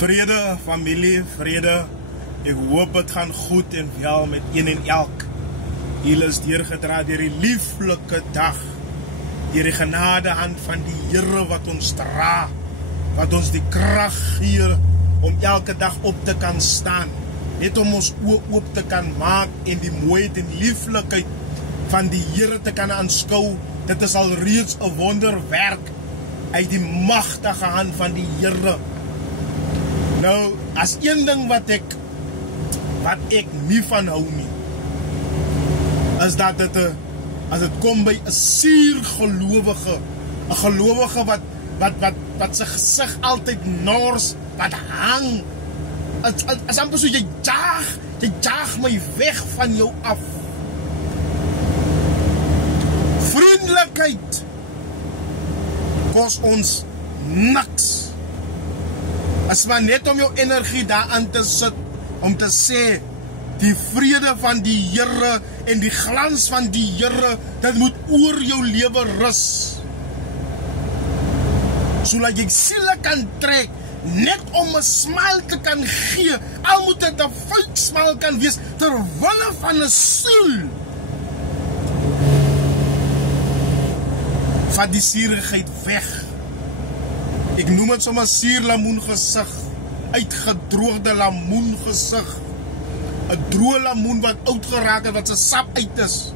Vrede, familie, vrede. Ek hoop het gaan goed en wel met een en elk. Julle is deurgedra deur die lieflike dag, deur die genadehand van die Here wat ons dra, wat ons die krag gee om elke dag op te kan staan, net om ons oë oop te kan maak en die mooiheid en lieflikheid van die Here te kan aanskou. Dit is al reeds 'n wonderwerk uit die magtige hand van die Here. Nou, as een ding wat ek nie van hou nie, is dat dit, as dit kom by 'n suurgelowige, 'n gelowige wat sy gesig altyd nors, wat hang, as amper so jy jaag my weg van jou af. Vriendelikheid kos ons niks. As maar net om jou energie daaraan te sit, om te sê, die vrede van die Here en die glans van die Here, dit moet oor jou lewe rus. Sodat jy siele kan trek, net om 'n smile te kan gee, al moet dit 'n fake smile kan wees, terwille van 'n siel. Vat die suurigheid weg. Ek noem het sommer suurlamoengesig, uitgedroogde lamoengesig, 'n droë lamoen wat oud geraak het, wat sy sap uit is.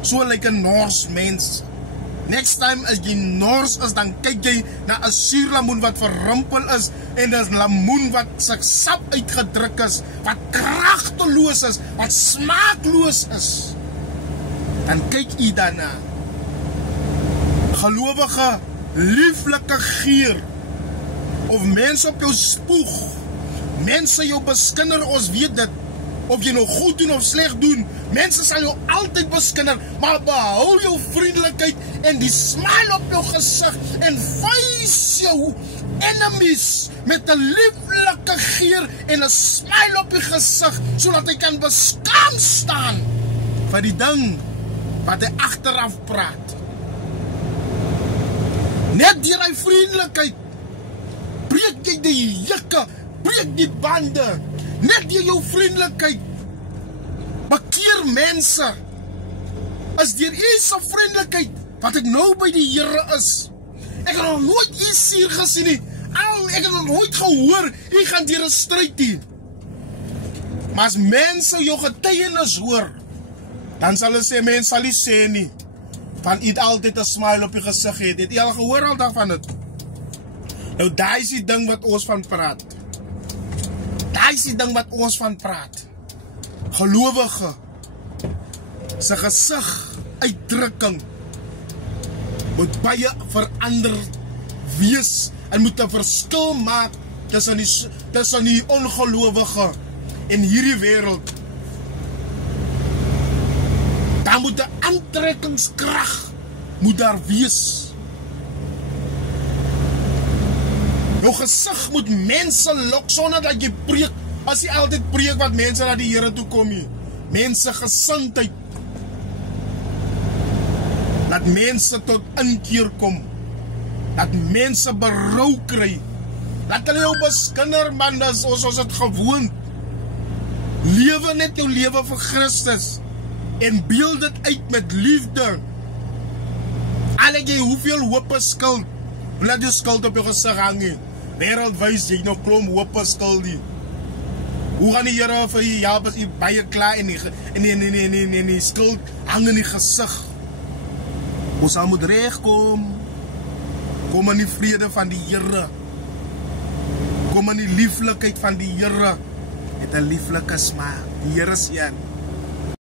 So lyk 'n nors mens. Next time as jy nors is, dan kyk jy na 'n suurlamoen wat verrimpel is, en dis lamoen wat sy sap uitgedruk is, wat kragteloos is, wat smaakloos is. Dan kyk jy daarna. Gelowige, lieflike geur, of mense op jou spoeg, mense jou beskinder, ons weet dit, of jy nou goed doen of sleg doen, mense sal jou altyd beskinder, maar behou jou vriendelikheid en die smile op jou gesig, en face jou enemies met 'n lieflike geur en 'n smile op die gesig, sodat hy kan beskaam staan vir die ding wat hy agteraf praat. Net deur hy vriendelikheid breek jy die jukke, breek die bande. Net deur jou vriendelikheid bekeer mense. Is deur u se vriendelikheid wat ek nou by die Here is. Ek het nog nooit u suur gesien nie. Ek het nog nooit gehoor u gaan deur 'n stryd hier. Maar as mense jou getuienis hoor, dan sal hulle sê, mense sal nie sê nie, van u het altyd 'n smile op die gesig het. Het u al gehoor al daarvan het? Nou, daai is die ding wat ons van praat. Daai is die ding wat ons van praat. Gelowige, sy gesig uitdrukking moet baie verander wees en moet 'n verskil maak tussen die ongelowige en hierdie wêreld. Daar moet 'n aantrekkingskrag moet daar wees. Jou gesig moet mense lok sonder dat jy preek. As jy altyd preek wat mense na die Here toe kom nie. Mense gesindheid. Laat mense tot inkeer kom. Laat mense berou kry. Laat hulle jou beskinder, man, ons het gewoond. Lewe net jou lewe vir Christus. En beeld dit uit met liefde. Al jy hoeveel hoop is skuld, laat jou skuld op jou gesig hang nie. Wêreldwys jy nou klomp hoop skuld nie. Hoe gaan die Here vir jy help as jy baie klaar en die skuld hang in die gesig? Ons sal moet regkom. Kom in die vrede van die Here. Kom in die lieflikheid van die Here. Het 'n lieflike smaak. Die Here seën.